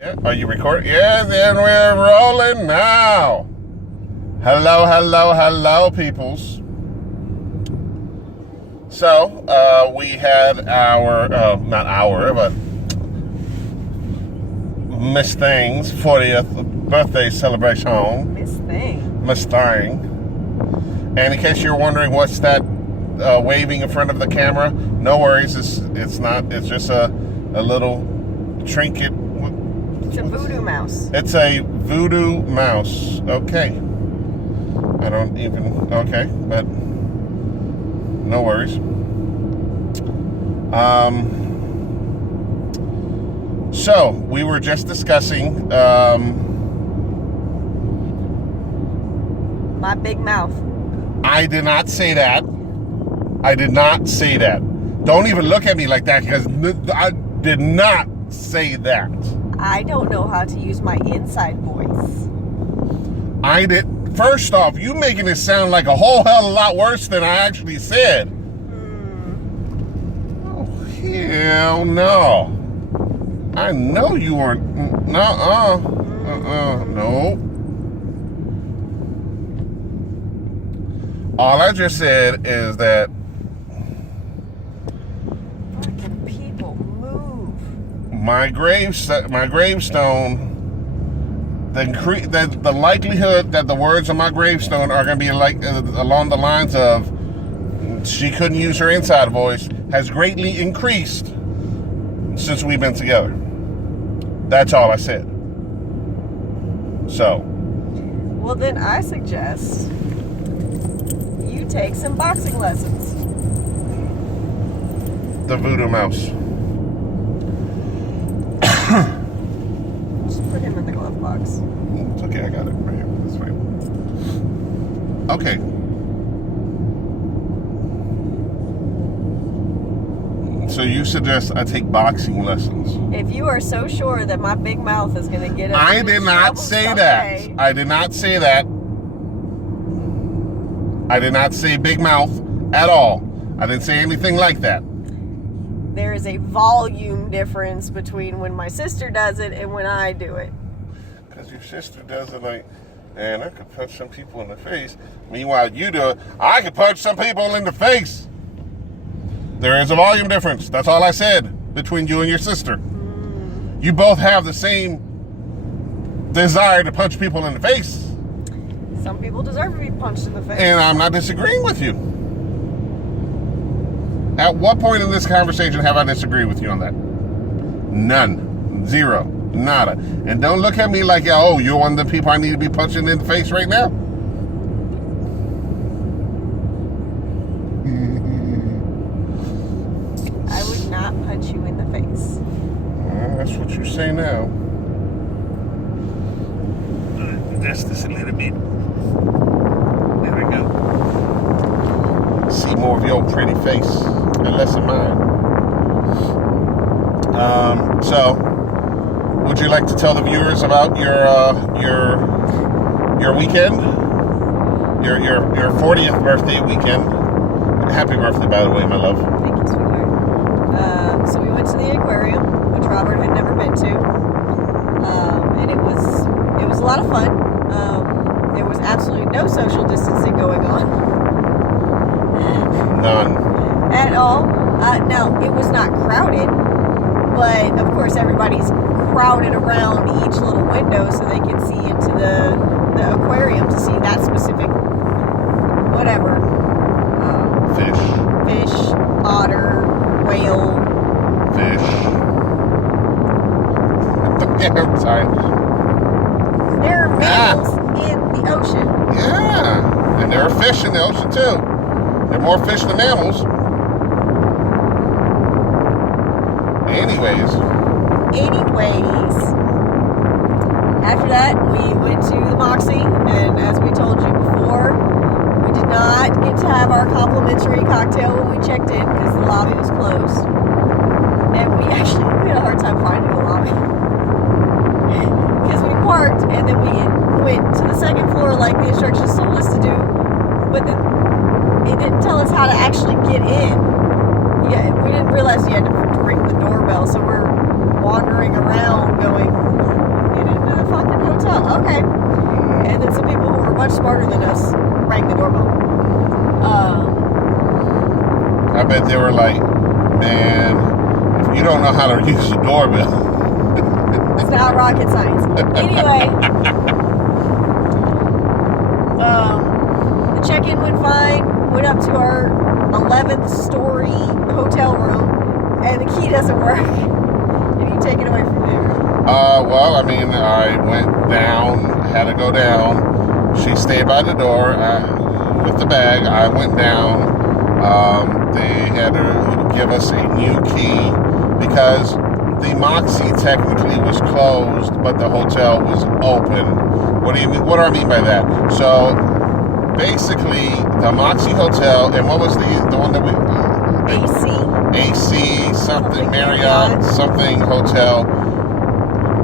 Yeah, are you recording? Yeah, then we're rolling now. Hello, hello, hello, peoples. So, we had our, not our, but Miss Thing's 40th birthday celebration. Miss Thing. And in case you're wondering what's that waving in front of the camera, no worries, it's not, it's just a little trinket. It's a voodoo mouse. It's a voodoo mouse. Okay. I don't even... Okay, but... No worries. So, we were just discussing... My big mouth. I did not say that. I did not say that. Don't even look at me like that, because I did not say that. I don't know how to use my inside voice. I did. First off, you making it sound like a whole hell of a lot worse than I actually said. Oh, hell no. I know you weren't. No. All I just said is that Fucking people move. my gravestone, the likelihood that the words on my gravestone are going to be like along the lines of she couldn't use her inside voice has greatly increased since we've been together. That's all I said. So. Well, then I suggest you take some boxing lessons. The voodoo mouse. Just put him in the glove box. It's okay, I got it right here. That's fine. Okay. So you suggest I take boxing lessons? If you are so sure that my big mouth is going to get us I did not say that. I did not say that. I did not say big mouth at all. I didn't say anything like that. There is a volume difference between when my sister does it and when I do it. Because your sister does it like, man, I could punch some people in the face. Meanwhile, you do it, I could punch some people in the face. There is a volume difference. That's all I said between you and your sister. You both have the same desire to punch people in the face. Some people deserve to be punched in the face. And I'm not disagreeing with you. At what point in this conversation have I disagreed with you on that? None. Zero. Nada. And don't look at me like, oh, you're one of the people I need to be punching in the face right now. I would not punch you in the face. Well, that's what you say now. Just a little bit. There we go. See more of your pretty face and less of mine. So, would you like to tell the viewers about your weekend, your 40th birthday weekend? Happy birthday, by the way, my love. Thank you, sweetheart. So we went to the aquarium, which Robert had never been to, and it was a lot of fun. There was absolutely no social distancing going on. None. At all. Now, it was not crowded, but of course everybody's crowded around each little window so they can see into the aquarium to see that specific whatever. Fish, otter, whale. Fish. I'm sorry. There are mammals in the ocean. Yeah, and there are fish in the ocean too. There are more fish than mammals. Anyways, after that, we went to the Moxie, and as we told you before, we did not get to have our complimentary cocktail when we checked in because the lobby was closed. And we had a hard time finding the lobby. Because we parked, and then we went to the second floor like the instructions told us to do, but then it didn't tell us how to actually get in. Yeah, we didn't realize you had to ring the doorbell, so we're wandering around going, bet they were like, man, if you don't know how to use the doorbell. It's not rocket science. Anyway, the check-in went fine. Went up to our 11th story hotel room, and the key doesn't work. And you take it away from there. Well, I mean, I went down, had to go down. She stayed by the door with the bag. I went down. They had to give us a new key because the Moxie technically was closed, but the hotel was open. What do you mean? What do I mean by that? So basically, the Moxie Hotel, and what was the one that we AC something Marriott something hotel.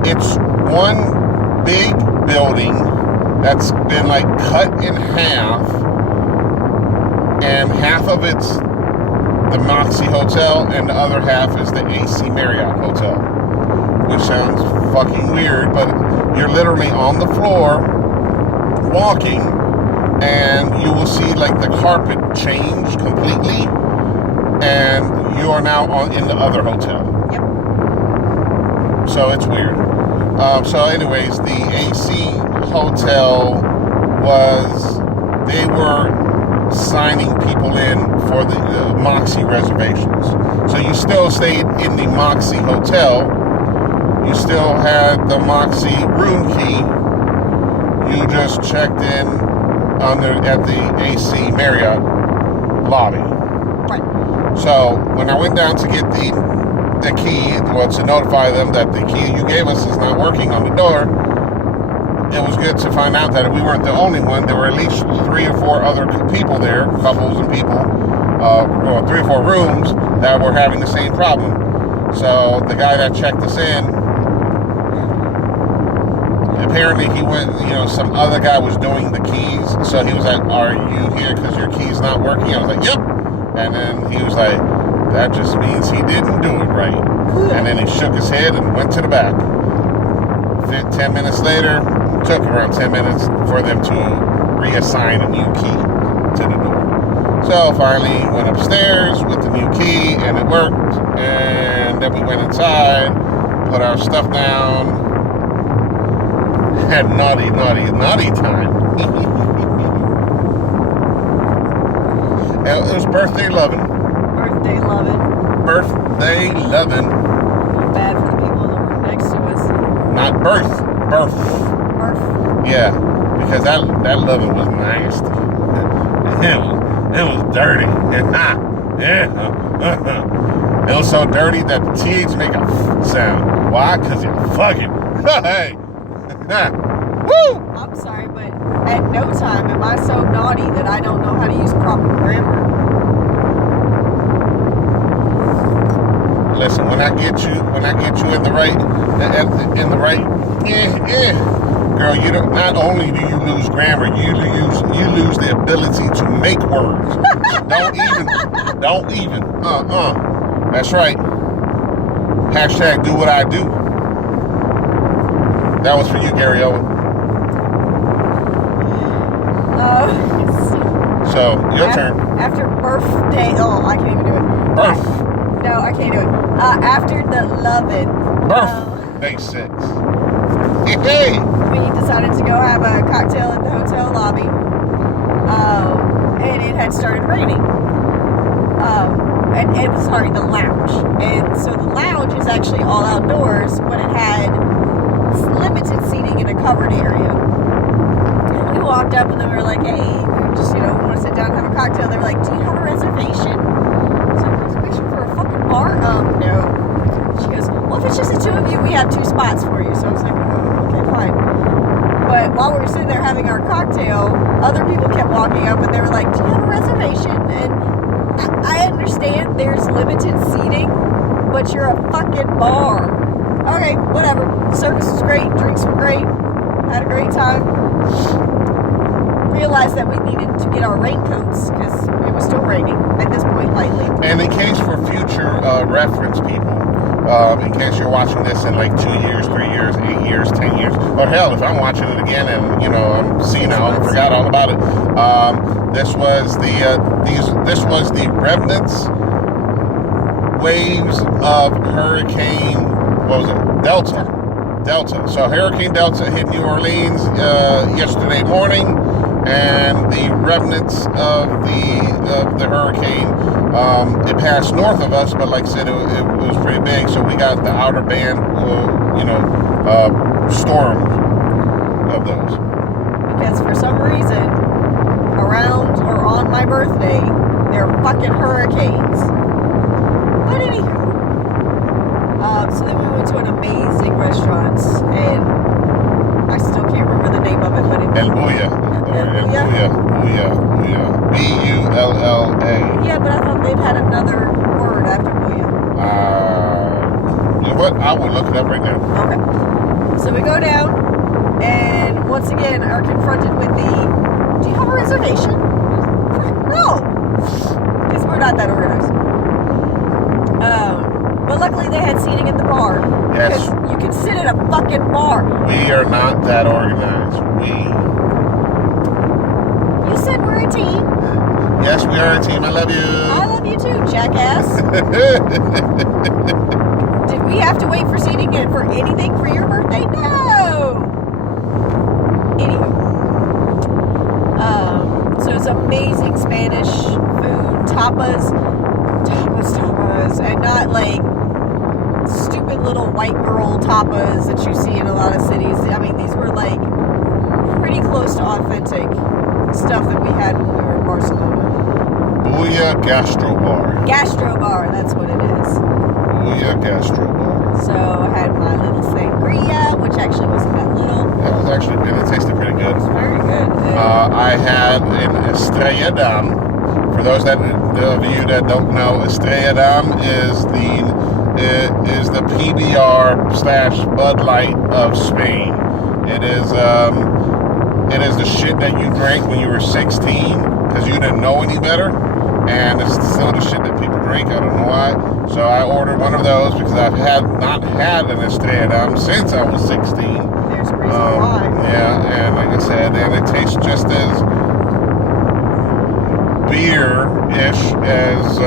It's one big building that's been like cut in half, and half of it's the Moxie Hotel, and the other half is the AC Marriott Hotel, which sounds fucking weird, but you're literally on the floor walking, and you will see like the carpet change completely, and you are now in the other hotel. Yep. So it's weird. So anyways, the AC Hotel they were signing people in for the Moxie reservations. So you still stayed in the Moxie Hotel. You still had the Moxie room key. You just checked in at the AC Marriott lobby. Right. So when I went down to get the key, well, to notify them that the key you gave us is not working on the door, it was good to find out that we weren't the only one. There were at least 3 or 4 other people there, couples and people, or 3 or 4 rooms that were having the same problem. So the guy that checked us in, apparently he went, some other guy was doing the keys. So he was like, are you here because your key's not working? I was like, yep. And then he was like, that just means he didn't do it right. And then he shook his head and went to the back. 10 minutes later, it took around 10 minutes for them to reassign a new key to the door. So finally went upstairs with the new key, and it worked. And then we went inside, put our stuff down, had naughty time. It was birthday loving. Birthday loving. Bad for the people in the room next to us. Not birth. Birth. Yeah, because that loving was nasty. It was dirty. It was so dirty that the TH make a sound. Why? Because you're fucking. Hey. Woo! I'm sorry, but at no time am I so naughty that I don't know how to use proper grammar. Listen, when I get you in the right, girl, you don't. Not only do you lose grammar, you lose the ability to make words. Don't even. That's right. Hashtag do what I do. That was for you, Gary Owen. So your turn. After birthday, I can't even do it. Birth. No, I can't do it. After the lovin'. Birthday 6. Hey. We decided to go have a cocktail in the hotel lobby. And it had started raining. And it was, the lounge. And so the lounge is actually all outdoors, but it had limited seating in a covered area. And we walked up and they were like, hey, we just, want to sit down and have a cocktail. They were like, do you have a reservation? So a reservation for a fucking bar? No. She goes, well, if it's just the 2 of you, we have 2 spots for you. So I was like, oh, okay, fine. But while we were sitting there having our cocktail, other people kept walking up and they were like, do you have a reservation? And I understand there's limited seating, but you're a fucking bar. Okay, whatever. Service was great. Drinks were great. Had a great time. Realized that we needed to get our raincoats because it was still raining at this point, lightly. And in case for future reference, people, in case you're watching this in like 2 years, 3 years, 8 years, 10 years, or hell, if I'm watching it again and I'm senile and forgot all about it, this was the remnants waves of Hurricane, what was it? Delta. So Hurricane Delta hit New Orleans yesterday morning, and the remnants of the hurricane, it passed north of us, but like I said, it was pretty big. So we got the outer band, storm of those. Because for some reason, around or on my birthday, they're fucking hurricanes. But anywho, so then we went to an amazing restaurant, and I still can't remember the name of it, but El Bulla. B-U-L-L-A. Yeah, but I thought they'd had another word after Bulla. You know what? I will look it up right now. Okay. So we go down, and once again are confronted with do you have a reservation? No. Because we're not that organized. But luckily they had seating at the bar. Yes. Because you can sit at a fucking bar. We are not that organized. You said we're a team. Yes, we are a team. I love you. I love you too, jackass. Did we have to wait for seating for anything for your birthday? No. Anyway. So it's amazing Spanish food, tapas, and not like stupid little white girl tapas that you see in a lot of cities. I mean, these were like pretty close to authentic stuff that we had when we were in Barcelona. Bulla Gastro Bar. Gastro Bar, that's what it is. Bulla Gastro Bar. So I had my little sangria, which actually wasn't that little. That was actually good. It tasted pretty good. It's very good. I had an Estrella Damm. For those of you that don't know, Estrella Damm is the PBR / Bud Light of Spain. It is the shit that you drank when you were 16 because you didn't know any better, and it's still the shit that people drink. I don't know why. So I ordered one of those because I've not had an Estrella Damm since I was 16. There's a reason why. Yeah, and like I said, and it tastes just as beer-ish as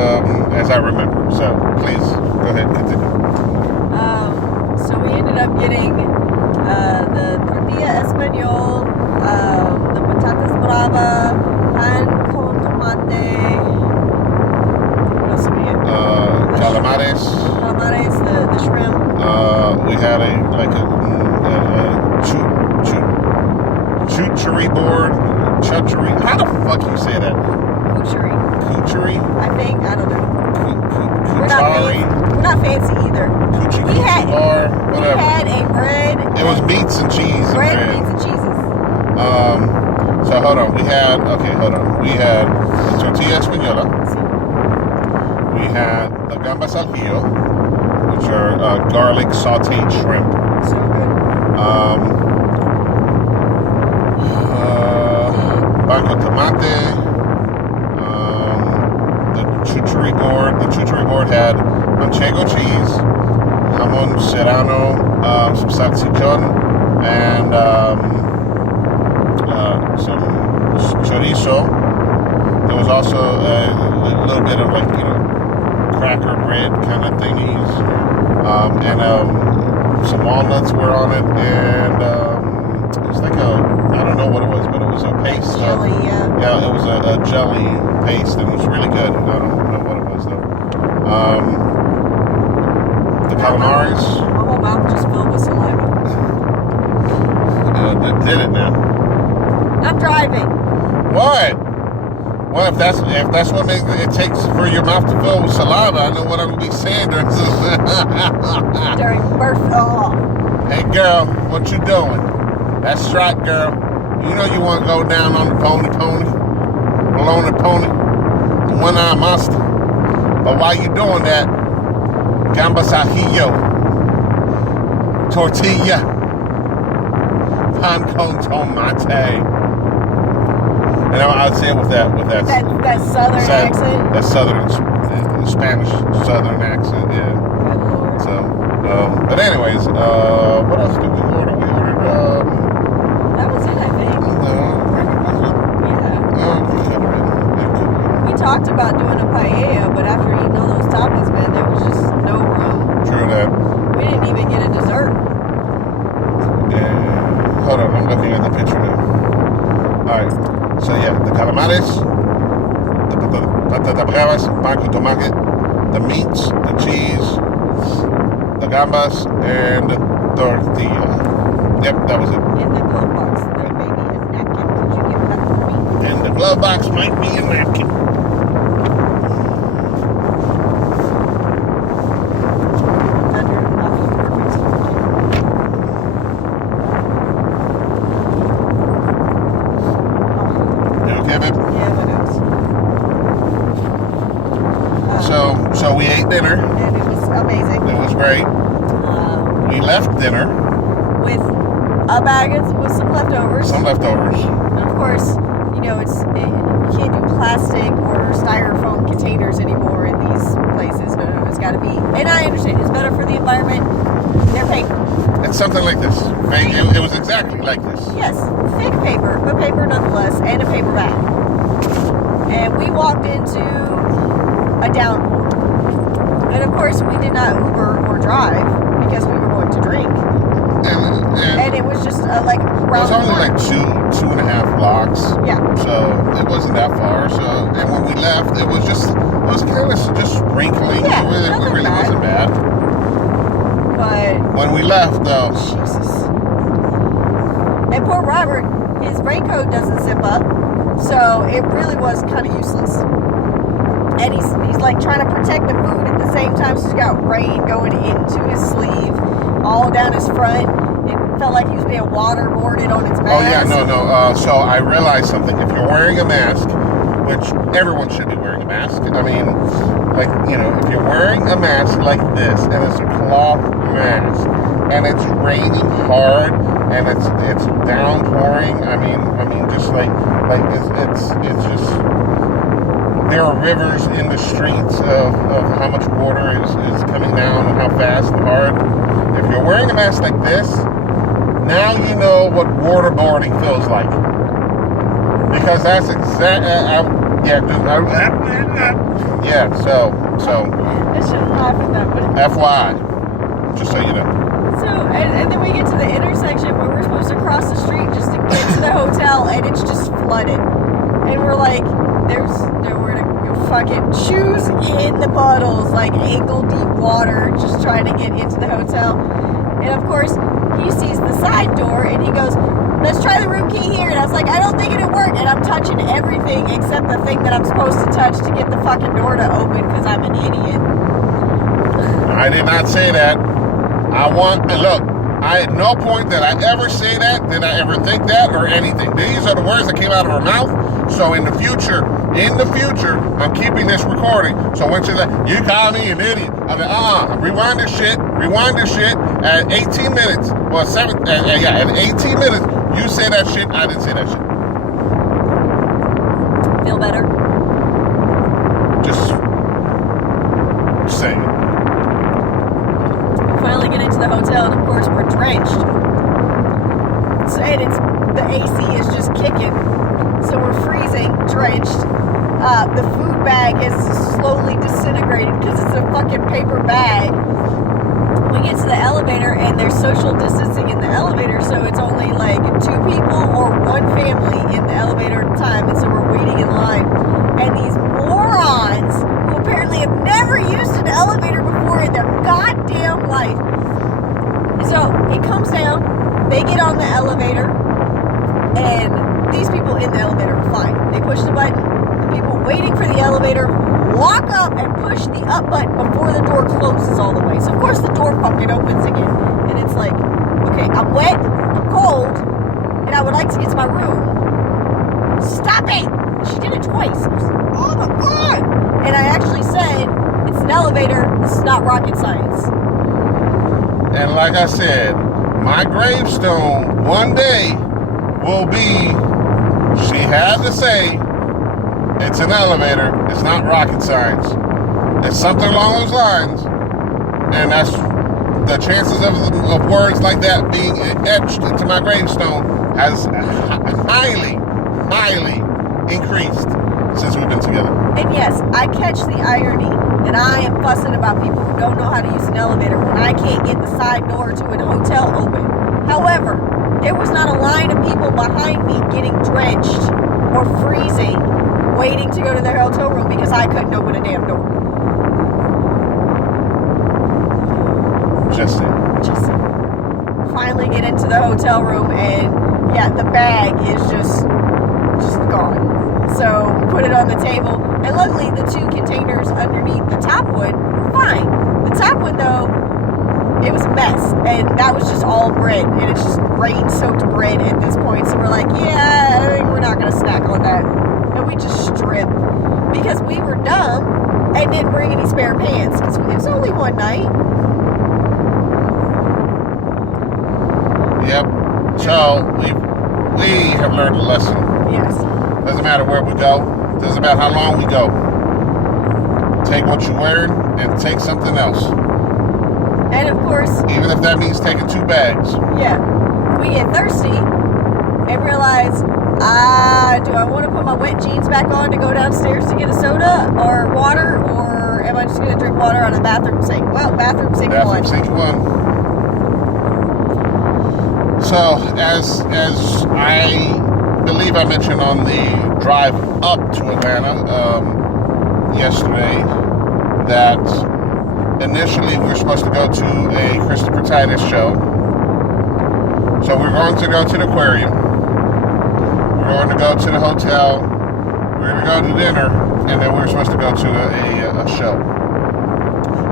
I remember. So please go ahead and continue. So we ended up getting the tortilla español, the patatas brava, pan con tomate. What else did we get? Calamares. Calamares, the shrimp. We had a chuchery board. Chuchery. How the fuck you say that? Couchery? I think. I don't know. We're Couchari. not fancy either. Coochie We had bar, whatever. We had a bread. It was meats and cheese. Bread, meats, and cheeses. So hold on. We had the tortilla española. We had the gambas al ajillo, which are garlic sauteed shrimp. So good. Pan con tomate. The chuchery board had manchego cheese, jamon serrano, some salchichon, and some chorizo. There was also a little bit of cracker bread kind of thingies, and some walnuts were on it, and it was like I don't know what it was, but it was a paste. Jelly, yeah. Yeah, it was a jelly paste, and it was really good. I don't know what it was though. The calamares. My whole mouth just filled with saliva. Did it now? I'm driving. What? Well, if that's what it takes for your mouth to fill with saliva, I know what I'm gonna be saying during During birth. Oh. Hey girl, what you doing? That's right, girl. You know you want to go down on the pony, below the pony, the one-eye monster. But while you doing that, gambas al ajillo, tortilla, pan con tomate. And I'd say it with that southern accent. That southern Spanish southern accent, yeah. Good Lord. So, but anyways, what else did we order? We ordered. That was it, I think. Yeah. Oh, We talked about doing a paella, but after eating all those tapas, man, there was just looking at the picture now. All right. So yeah, the calamares, the patatas bravas, pan con tomate, the meats, the cheese, the gambas, and the tortilla. Yep, that was it. In the glove box, there may be a napkin. Could you give that to me? In the glove box might be a napkin. Under, perfect. You okay, babe? Yeah, my nose. So we ate dinner. And it was amazing. It was great. We left dinner. With a bag with some leftovers. Some leftovers. And of course, you know, you can't do plastic or styrofoam containers anymore in these places. No, it's got to be. And I understand it's better for the environment. They're paper. It's something like this. It was exactly like this. Yes, thick paper, but paper nonetheless, and a paper bag. And we walked into a downpour. And of course, we did not Uber or drive because we were going to drink. And it was just like it was only like two and a half blocks. Yeah. So it wasn't that far. So and when we left, it was kind of just sprinkling. Yeah, it really bad. wasn't bad. But when we left, though, Jesus. And poor Robert, his raincoat doesn't zip up, so it really was kind of useless. And he's like trying to protect the food at the same time. So he's got rain going into his sleeve, all down his front. It felt like he was being waterboarded on his mask. Oh yeah, no. So I realized something. If you're wearing a mask, which everyone should be wearing a mask. I mean, like, you know, if you're wearing a mask like this, and it's a cloth mask, and it's raining hard, and it's downpouring. I mean, just like it's just. There are rivers in the streets of how much water is coming down and how fast and hard. If you're wearing a mask like this, now you know what waterboarding feels like. Because that's exactly, so. I shouldn't laugh at that, but FYI, just so you know. So, and then we get to the intersection where we're supposed to cross the street just to get to the hotel, and it's just flooded. And we're like, there's nowhere to go. Fucking shoes in the puddles, like ankle deep water, just trying to get into the hotel. And of course, he sees the side door and he goes, let's try the room key here. And I was like, I don't think it'll work. And I'm touching everything except the thing that I'm supposed to touch to get the fucking door to open because I'm an idiot. I did not say that. Look, at no point did I ever say that, did I ever think that, or anything. These are the words that came out of her mouth. So in the future, I'm keeping this recording. So when you call me an idiot, I'm like, rewind this shit at 18 minutes. Well, at 18 minutes, you say that shit, I didn't say that shit. Feel better? Just saying. Finally get into the hotel, and of course we're drenched. And the AC is just kicking, so we're freezing, drenched. The food bag is slowly disintegrating because it's a fucking paper bag. We get to the elevator, and there's social distancing in the elevator, so it's only like 2 people or 1 family in the elevator at a time, and so we're waiting in line. And these morons, who apparently have never used an elevator before in their goddamn life. So it comes down, they get on the elevator, and these people in the elevator are fine. They push the button, the people waiting for the elevator walk up and push the up button before the door closes all the way. So of course the door fucking opens again. And it's like, okay, I'm wet, I'm cold, and I would like to get to my room. Stop it! She did it twice. I was like, oh my god! And I actually said, it's an elevator, this is not rocket science. And like I said, my gravestone one day will be, she had to say, it's an elevator, it's not rocket science. It's something along those lines. And that's the chances of words like that being etched into my gravestone has highly increased since we've been together. And yes, I catch the irony that I am fussing about people who don't know how to use an elevator when I can't get the side door to a hotel open. However, There was not a line of people behind me getting drenched or freezing, waiting to go to their hotel room because I couldn't open a damn door. Just saying. Finally get into the hotel room, and yeah, the bag is just gone. So we put it on the table, and luckily the 2 containers underneath the top one were fine. The top one though, it was a mess, and that was just all bread, and it's just rain-soaked bread at this point. So we're like, yeah, I think we're not gonna snack on that, and we just stripped because we were dumb and didn't bring any spare pants because it was only one night. Yep. So we have learned a lesson. Yes. Doesn't matter where we go. Doesn't matter how long we go. Take what you're wearing and take something else. And of course, even if that means taking 2 bags. Yeah. We get thirsty and realize, do I want to put my wet jeans back on to go downstairs to get a soda or water, or am I just going to drink water on a bathroom sink? Well, bathroom sink one. Sink one. So, as I believe I mentioned on the drive up to Atlanta yesterday, that initially we were supposed to go to a Christopher Titus show. So we're going to go to the aquarium. We're going to go to the hotel. We're going to go to dinner, and then we were supposed to go to a show.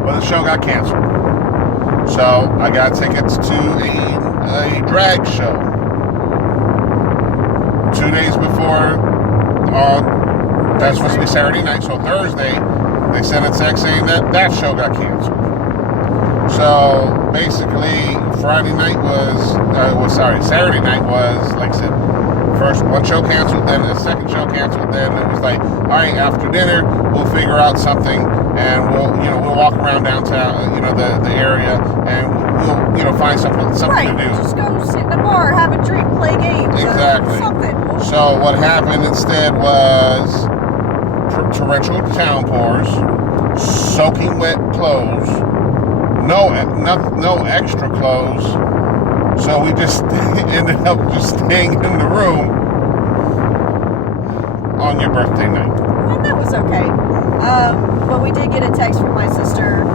Well, the show got canceled. So I got tickets to a drag show. 2 days before, that's supposed to be Saturday night, so Thursday, they sent a text saying that show got canceled. So basically, Saturday night was, like I said, first one show canceled, then the second show canceled, then it was like, all right, after dinner, we'll figure out something, and we'll walk around downtown, the area, and we'll, find something right. to do. Just go sit in a bar, have a drink, play games, exactly. Something. So what happened instead was torrential downpours, soaking wet clothes, no extra clothes. So we just ended up just staying in the room on your birthday night. And that was okay. But we did get a text from my sister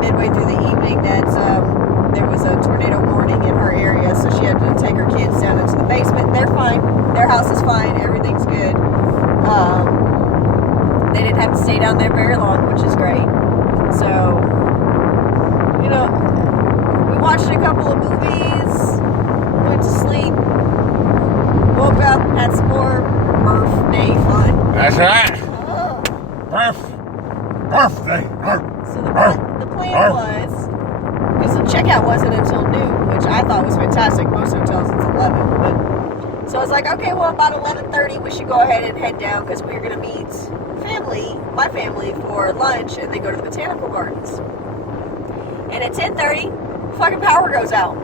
midway through the evening that there was a tornado warning in her area, so she had to take her kids down into the basement. They're fine. Their house is fine. Everything's good. They didn't have to stay down there very long, which is great. So, we watched a couple of movies, went to sleep, woke up, had some more birthday fun. That's right. Birthday. So the plan was, because the checkout wasn't until noon, which I thought was fantastic. Most hotels it's 11, but so I was like, okay, well about 11:30 we should go ahead and head down because we're gonna meet my family for lunch, and they go to the botanical gardens. And at 10:30, fucking power goes out.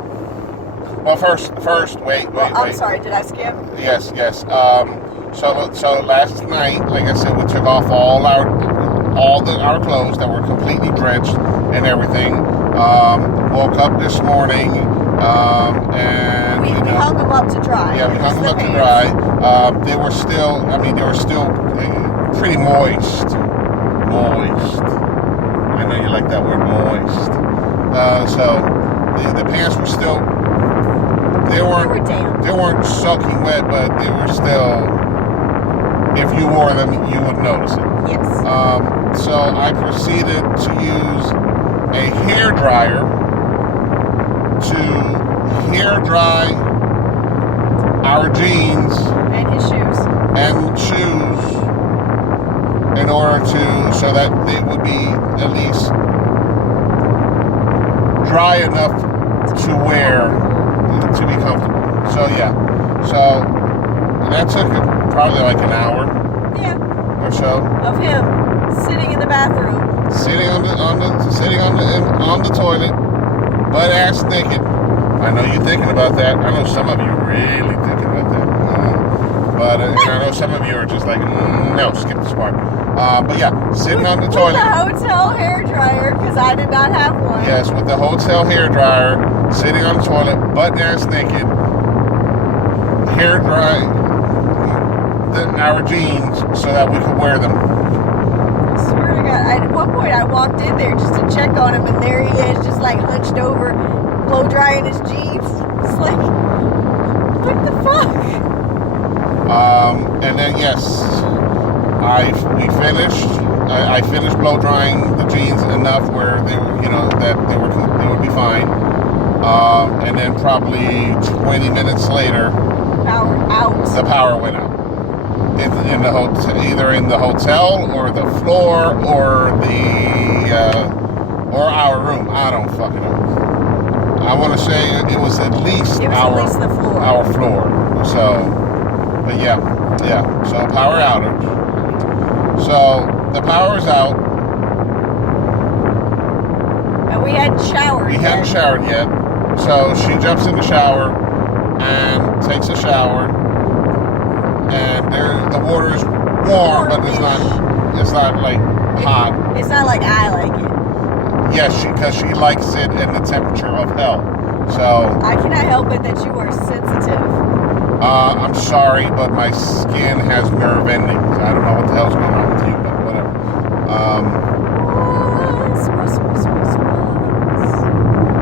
Well, first, wait. I'm sorry, did I skip? Yes. So last night, like I said, we took off all our clothes that were completely drenched and everything. Woke up this morning, and we hung them up to dry. Yeah, we hung them up to dry. They were still pretty moist. I know you like that word, moist. So the pants were still. They weren't soaking wet, but they were still. If you wore them, you would notice it. Yes. So I proceeded to use a hair dryer to hair dry our jeans and his shoes in order so that they would be at least dry enough to wear to be comfortable. So yeah, so that took probably like an hour. Yeah. Or so. Of him sitting in the bathroom. Sitting on the toilet, butt ass naked. I know you're thinking about that. I know some of you are really thinking about that. But and I know some of you are just like, no, skip this part. But yeah, sitting on the toilet. With the hotel hair dryer, because I did not have one. Yes, with the hotel hair dryer, sitting on the toilet, butt ass naked, hair dry our jeans so that we could wear them. I swear to God, at one point I walked in there just to check on him, and there he is, just like hunched over, blow drying his jeans. It's like, what the fuck? And then yes, I finished blow drying the jeans enough where they were, that they would be fine. And then probably 20 minutes later, Power out. the power went out. In the hotel, either in the hotel or the floor or or our room. I don't fucking know. I want to say it was at least the floor. Our floor. So, but yeah. So power outage. So the power's out. And we hadn't showered. Hadn't showered yet. So she jumps in the shower and takes a shower. And the water is warm, but it's not like hot. It's not like I like it. Yes, because she likes it in the temperature of hell. So I cannot help it that you are sensitive. I'm sorry, but my skin has nerve endings. I don't know what the hell's going on with you, but whatever.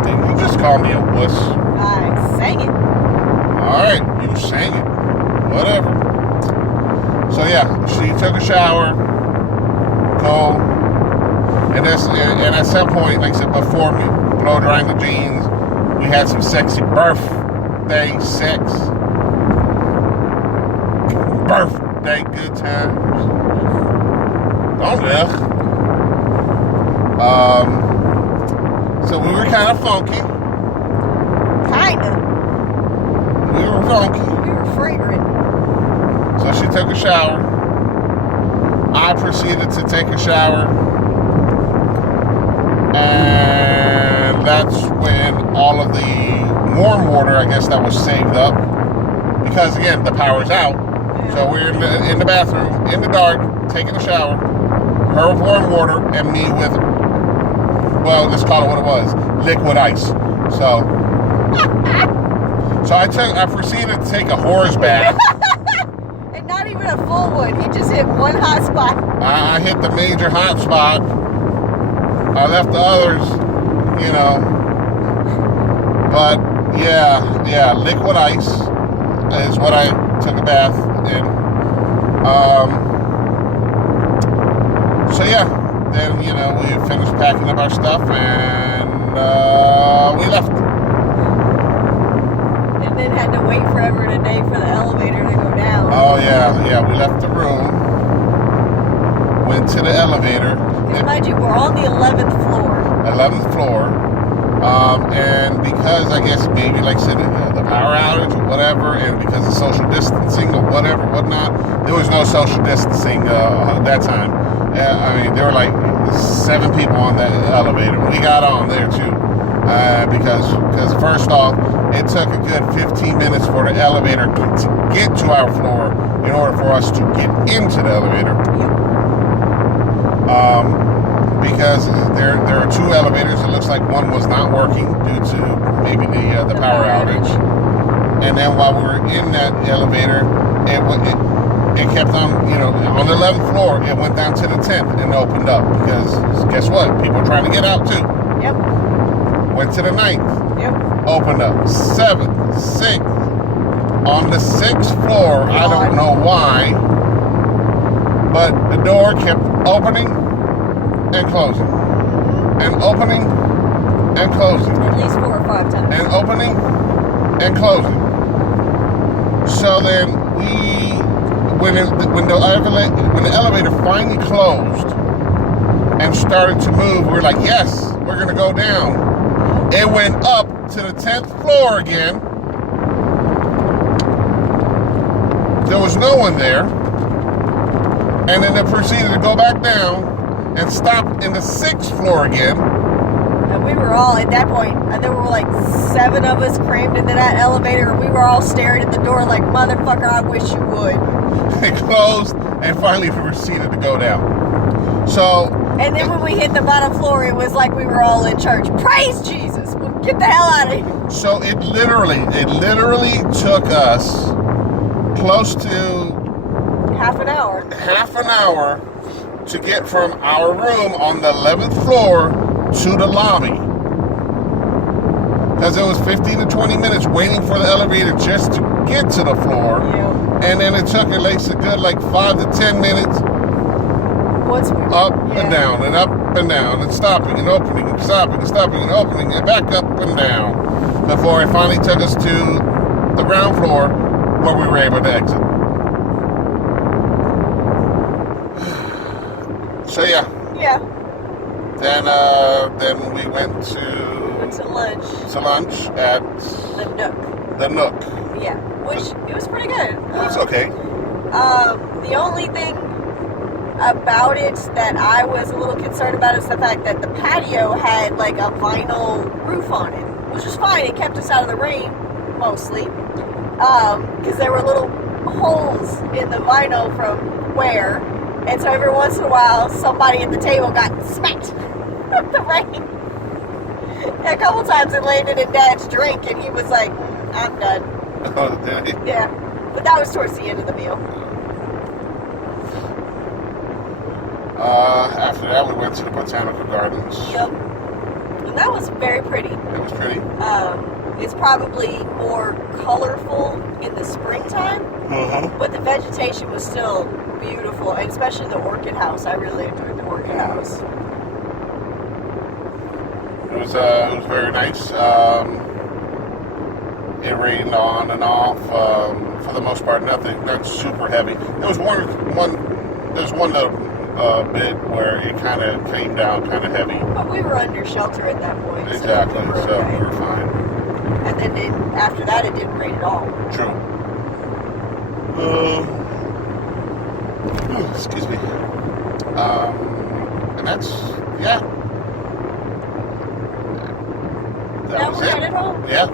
Did you just call me a wuss? I sang it. All right, you sang it. Whatever. So yeah, she took a shower, cold, and at some point, like I said, before me blow drying the jeans, we had some sexy birthday sex, birthday good times. Don't ugh. So we were kind of funky. Kinda. We were funky. We were fragrant. So she took a shower. I proceeded to take a shower. And that's when all of the warm water, I guess, that was saved up. Because, again, the power's out. Yeah. So we're in the bathroom, in the dark, taking a shower. Her with warm water and me with, well, let's call it what it was, liquid ice. So I proceeded to take a horse bath. Not even a full one. He just hit one hot spot. I hit the major hot spot. I left the others, But yeah, liquid ice is what I took a bath in. So yeah, then we finished packing up our stuff and we left. And then had to wait forever today for the elevator to go down. Oh yeah, we left the room, went to the elevator. Because mind you, we're on the 11th floor. 11th floor. And because I guess maybe like I said, the power outage or whatever, and because of social distancing or whatnot, there was no social distancing at that time. I mean, there were like 7 people on that elevator. We got on there too. Because first off, it took a good 15 minutes for the elevator to get to our floor in order for us to get into the elevator. Because there are 2 elevators. It looks like one was not working due to maybe the power outage. And then while we were in that elevator, it kept on, on the 11th floor, it went down to the 10th and opened up. Because guess what? People are trying to get out too. Yep. Went to the 9th. Yep. Opened up. 7th, 6th. On the 6th floor, I don't know why, but the door kept opening and closing. And opening and closing. At least 4 or 5 times. And opening and closing. So then when the elevator finally closed and started to move, we were like, yes, we're going to go down. It went up to the 10th floor again. There was no one there. And then it proceeded to go back down and stopped in the 6th floor again. And we were all, at that point, there were like 7 of us crammed into that elevator, and we were all staring at the door like, motherfucker, I wish you would. It closed and finally proceeded to go down. So... And then when we hit the bottom floor, it was like we were all in church. Praise Jesus! Well, get the hell out of here. So it literally took us close to half an hour to get from our room on the 11th floor to the lobby. Because it was 15 to 20 minutes waiting for the elevator just to get to the floor. Yeah. And then it took at least a good 5 to 10 minutes Once we up and down and up and down and stopping and opening and stopping and stopping and opening and back up and down before it finally took us to the ground floor where we were able to exit. So yeah. Yeah. Then we went to lunch. To lunch at The Nook. The Nook. Yeah, which it was pretty good. It was okay. The only thing about it that I was a little concerned about is the fact that the patio had a vinyl roof on it, which was fine. It kept us out of the rain mostly, because there were little holes in the vinyl from wear, and so every once in a while somebody at the table got smacked with the rain. A couple times it landed in Dad's drink, and he was like, I'm done. Oh, did he? Yeah. But that was towards the end of the meal. After that, we went to the Botanical Gardens. Yep. And that was very pretty. It was pretty. It's probably more colorful in the springtime, but the vegetation was still beautiful, and especially the orchid house. I really enjoyed the orchid house. It was very nice. It rained on and off. For the most part, not super heavy. There was there's one little bit where it kind of came down kind of heavy. But we were under shelter at that point. Exactly, so we were fine. And then after that, it didn't rain at all. True. Excuse me. And that's, yeah. That was we're it. headed home. Yeah.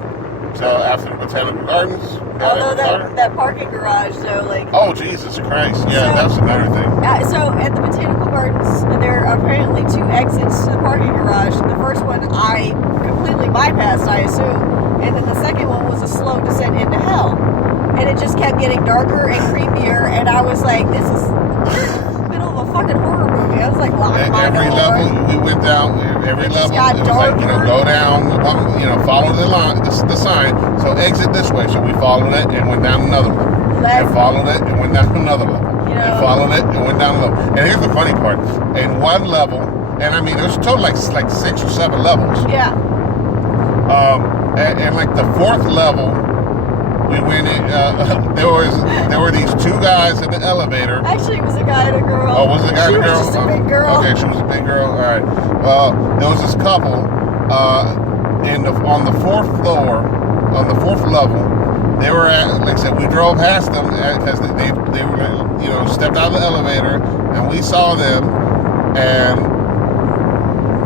So after the Botanical Gardens. Although that parking garage, though, Oh, Jesus Christ. Yeah, that's another thing. So at the Botanical Gardens, there are apparently 2 exits to the parking garage. The first one I completely bypassed, I assume. And then the second one was a slow descent into hell. And it just kept getting darker and creepier. And I was like, this is the middle of a fucking horror movie. I was like, every level, we went down, every level, got it was darker. go down, follow the line, the sign. So exit this way. So we followed it and went down another one. And followed it and went down another level. And followed it and went down another level. And here's the funny part. In one level, and I mean, there's a total like 6 or 7 levels. Yeah. And the 4th level, we went in, there were these 2 guys in the elevator. Actually, it was a guy and a girl. Oh, was it a guy and a girl? She was just a big girl. Okay, she was a big girl. All right. Well, there was this couple on the 4th floor, on the 4th level. They were at, like I said, we drove past them because they were, stepped out of the elevator, and we saw them, and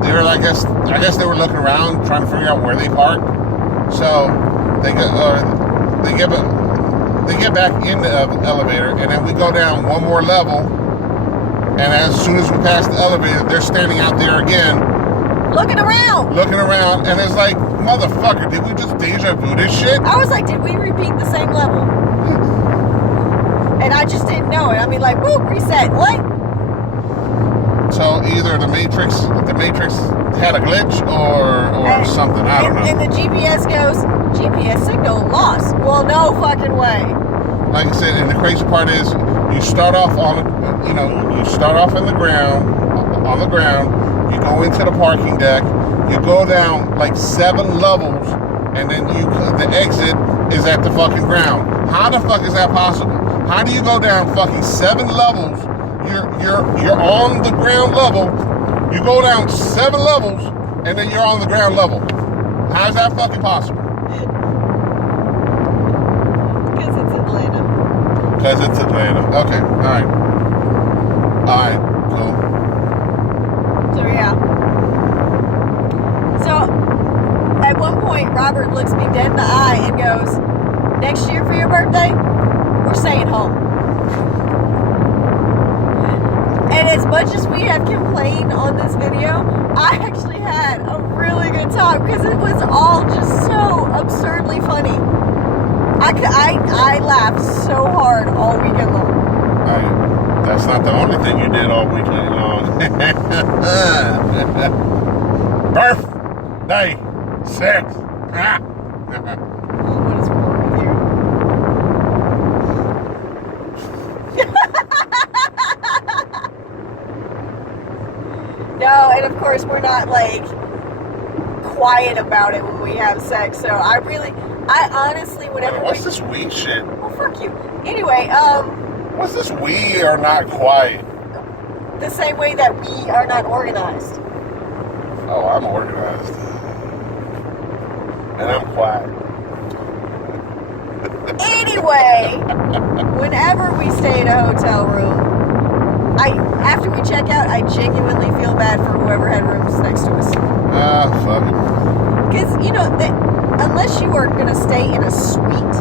they were, I guess they were looking around trying to figure out where they parked. So they get back in the elevator, and then we go down one more level, and as soon as we pass the elevator, they're standing out there again. Looking around, and it's like, motherfucker, did we just deja vu this shit? I was like, did we repeat the same level? And I just didn't know it. I mean, whoop, reset, what? So either the Matrix had a glitch or something, I don't know. And the GPS goes, GPS signal lost. Well, no fucking way. Like I said, and the crazy part is, you start off on the ground, you go into the parking deck, you go down 7 levels, and then the exit is at the fucking ground. How the fuck is that possible? How do you go down fucking 7 levels? You're on the ground level. You go down 7 levels, and then you're on the ground level. How is that fucking possible? Because it's Atlanta. Okay, all right, cool. So yeah. So at one point, Robert looks me dead in the eye and goes, "Next year for your birthday, we're staying home." And as much as we have complained on this video, I actually had a really good time because it was all just so absurdly funny. I laughed so hard all weekend long. That's not the only thing you did all weekend long. Birthday sex. What is wrong with you? No, and of course we're not like quiet about it when we have sex. So I honestly, whenever. What's this we shit? Well, fuck you. Anyway, What's this we are not quiet? The same way that we are not organized. Oh, I'm organized. And I'm quiet. Anyway, whenever we stay in a hotel room, after we check out, I genuinely feel bad for whoever had rooms next to us. Fuck it. Because, unless you are going to stay in a suite,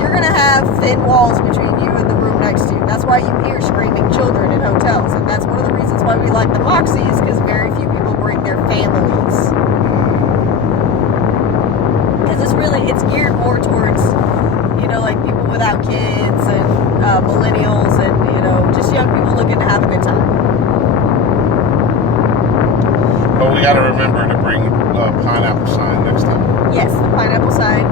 you're going to have thin walls between you and the room next to you. That's why you hear screaming children in hotels. And that's one of the reasons why we like the Moxies, because very few people bring their families. Because it's geared more towards, like people without kids and millennials and, just young people looking to have a good time. But we got to remember to bring a pineapple sign next time. Yes, the pineapple sign.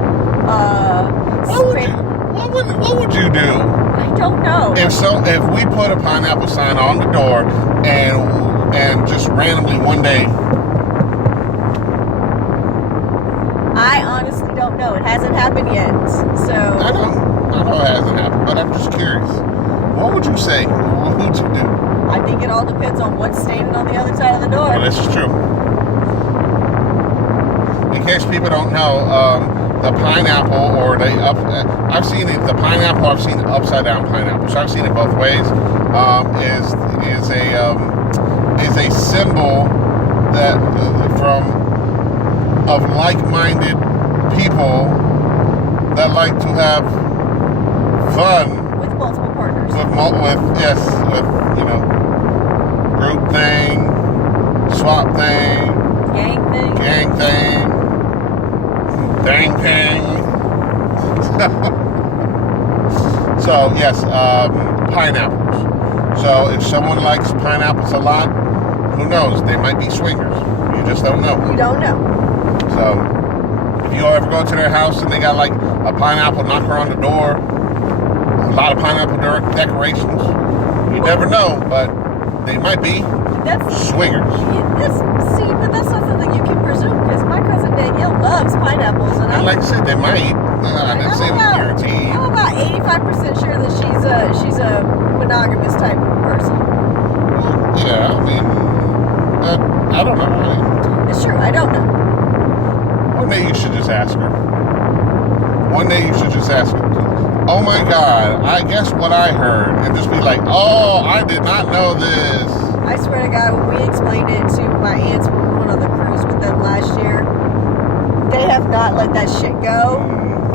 What would you do? I don't know. If we put a pineapple sign on the door and just randomly one day. I honestly don't know. It hasn't happened yet. So I know it hasn't happened, but I'm just curious. What would you say? What would you do? I think it all depends on what's standing on the other side of the door. Well, this is true. In case people don't know, the pineapple I've seen the pineapple. I've seen upside down pineapple. So I've seen it both ways. Is a symbol that of like-minded people that like to have fun with multiple partners. With group thing, swap thing, gang thing, dang thing. So yes, pineapples. So if someone likes pineapples a lot, who knows? They might be swingers. You just don't know. You don't know. So if you ever go to their house and they got like a pineapple knocker on the door, a lot of pineapple decorations, you never know, but they might be swingers. But that's not something you can presume, because my cousin Danielle loves pineapples, and like I said, they might. I didn't say it was guaranteed. I'm about 85% sure that she's a monogamous type person. Yeah, I mean, I don't know. It's true, I don't know. One day you should just ask her. Oh my God, I guess what I heard. And just be like, oh, I did not know this. I swear to God, when we explained it to my aunts when we went on the cruise with them last year, they have not let that shit go.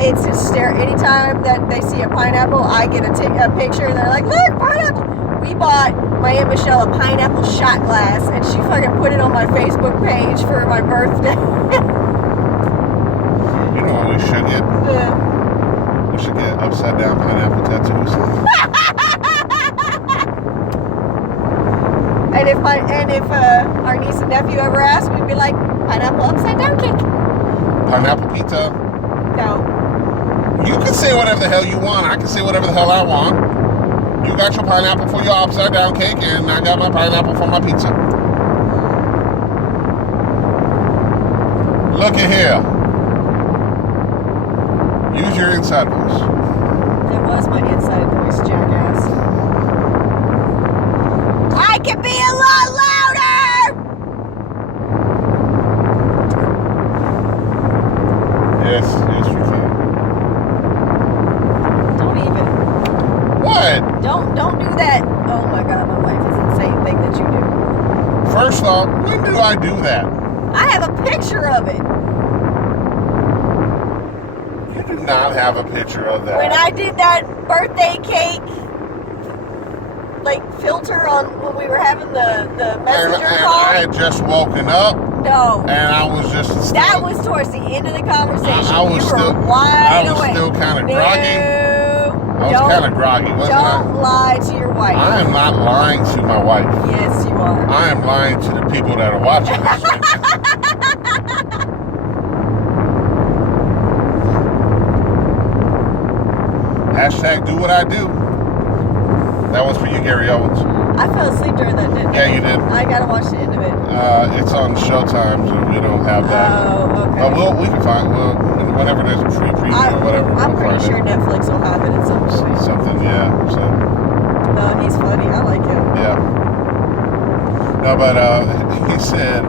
It's hysterical. Anytime that they see a pineapple, I get a picture and they're like, look, pineapple. We bought my Aunt Michelle a pineapple shot glass, and she fucking put it on my Facebook page for my birthday. You know what we should get? Yeah. We should get upside down pineapple tattoos. And if our niece and nephew ever ask, we'd be like, pineapple upside down cake. Pineapple pizza. No. You can say whatever the hell you want. I can say whatever the hell I want. You got your pineapple for your upside down cake, and I got my pineapple for my pizza. Look at here. Use your inside voice. It was my inside voice, jackass. I can be a lot louder! Yes, we can. Don't even. What? Don't do that. Oh my God, my wife is the same thing that you do. First off, when do I do that? I have a picture of it. You do not have a picture of that. When I did that birthday cake, filter on when we were having the messenger call. I had just woken up. No. And I was just still, That was towards the end of the conversation. I was you were still wide I was awake. still kind of groggy. I was Don't- kind of groggy, wasn't I? Don't lie to your wife. I am not lying to my wife. Yes, you are. I am lying to the people that are watching this. Hashtag do what I do. That was for you, Gary Owens. I fell asleep during that, didn't I? Yeah, you did. I gotta watch the end of it. It's on Showtime, so we don't have that. Oh, okay. But we can find whenever there's a free preview or whatever. I'm we'll pretty find sure it. Netflix will have it at some point. Something, yeah. So He's funny. I like him. yeah. No, but he said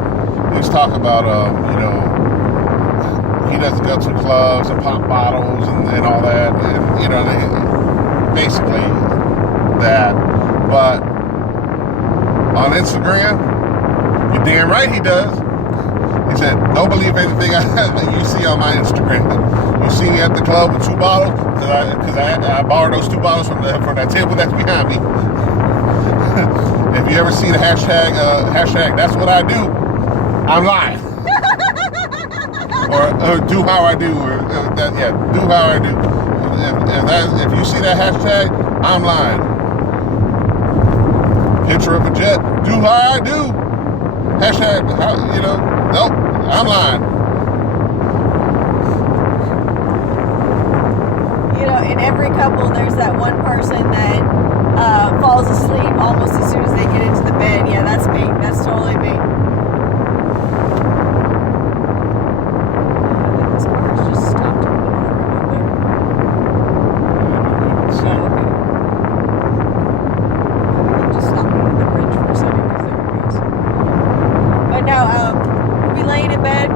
he was talking about he doesn't go to clubs and pop bottles and all that, and basically that. But on Instagram, you're damn right he does. He said, don't believe anything you see on my Instagram. You see me at the club with 2 bottles, because I borrowed those 2 bottles from that table that's behind me. If you ever see the hashtag that's what I do, I'm lying. or do how I do, do how I do. If you see that hashtag, I'm lying. Picture of a jet, do how I do. Hashtag, nope, I'm lying. In every couple, there's that one person that falls asleep almost as soon as they get into the bed. Yeah, that's me. That's totally me. This car's just stopped. So, okay. Just stop at the bridge for a second because there it goes. But no, we'll be laying in bed.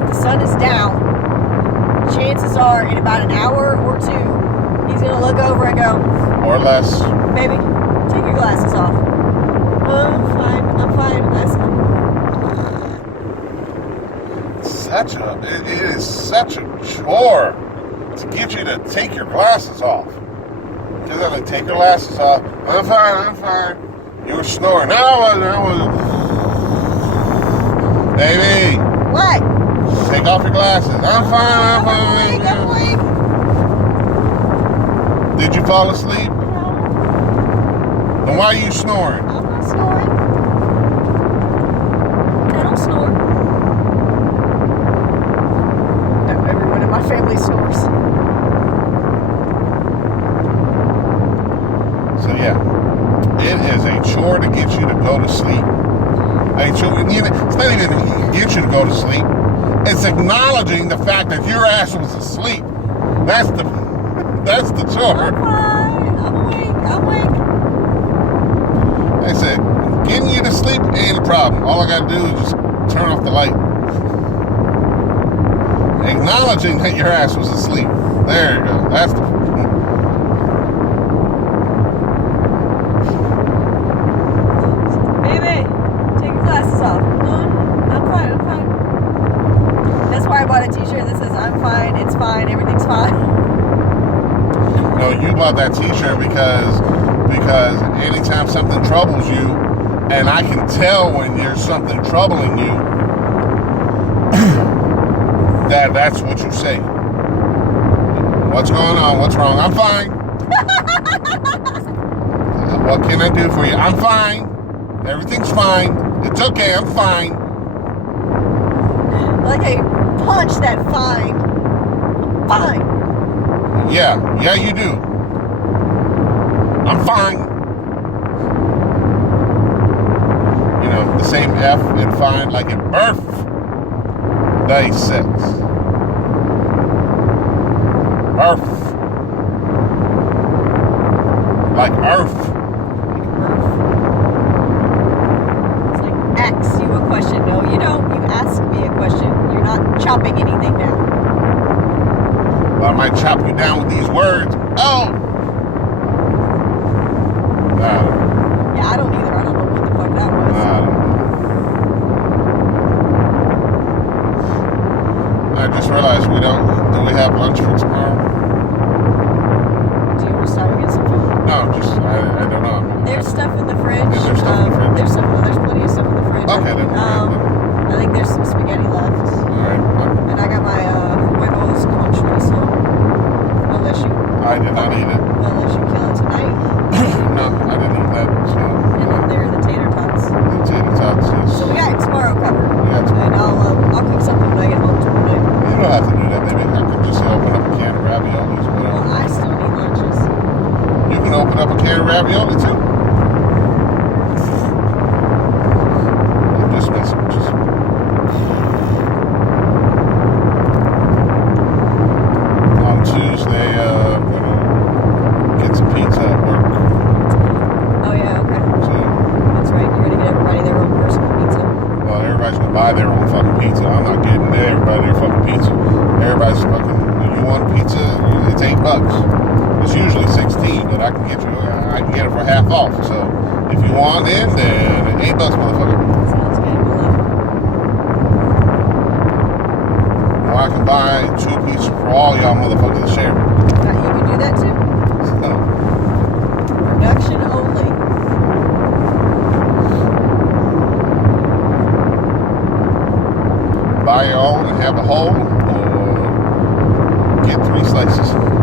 If the sun is down, chances are in about an hour or 2, he's going to look over and go, or less. baby, take your glasses off. I'm fine. It is such a chore to get you to take your glasses off. Because I'm like, take your glasses off. I'm fine. You were snoring. No, I wasn't. Baby. What? Take off your glasses. I'm fine. I'm awake. Did you fall asleep? No, Then why are you snoring? I'm not snoring. I don't snore. No, everyone in my family snores. So yeah, it is a chore to get you to go to sleep. It's not even to get you to go to sleep. It's acknowledging the fact that your ass was asleep. That's the chore. I'm fine. I'm awake. They said, getting you to sleep ain't a problem. All I gotta do is just turn off the light. Acknowledging that your ass was asleep. There you go. That's the Baby, take your glasses off. I'm fine. That's why I bought a t-shirt that says I'm fine, it's fine, everything's fine. No, you bought that t-shirt because anytime something troubles you, and I can tell when there's something troubling you, that's what you say. What's going on? What's wrong? I'm fine. What can I do for you? I'm fine. Everything's fine. It's okay. I'm fine. Like a punch that fine. Fine. Yeah, you do. I'm fine. The same F in fine, like in birthday sex. Earth. Like earth. It's like, ask you a question. No, you don't. You ask me a question. You're not chopping anything down. Well, I might chop you down with these words. Oh! Yeah, I don't either. I don't know what the fuck that was. I just realized do we have lunch for tomorrow? Do you want to start and get some food? No, I don't know. There's stuff in the fridge. Is there stuff in the fridge? There's plenty of stuff in the fridge. Okay, then. I think there's some spaghetti left. Alright. And I got my huevos con chorizo. Unless you I did not eat it. kill it tonight. No, I didn't eat that. So, And then there are the tater tots. the tater tots, yes. So we got tomorrow covered. Yeah, tomorrow. And I'll cook something when I get home tomorrow night. You don't have to do that. Maybe I could just open up a can of raviolis or Well, whatever. I still need lunches. You can open up a can of ravioli too. I'm just messing with you. On Tuesday, gonna get some pizza at work. Oh yeah, okay. So, That's right. You're gonna get everybody their own personal pizza. well, everybody's gonna buy their own fucking pizza. I'm not getting everybody their fucking pizza. Everybody's fucking. You want pizza? It's $8. It's usually 16, but I can get it for half off. So if you want in, then $8, motherfucker. Sounds good. Or I can buy 2 pizzas for all y'all motherfuckers to share. Now, you can do that too. So, Production only. buy your own and have the whole, or get 3 slices.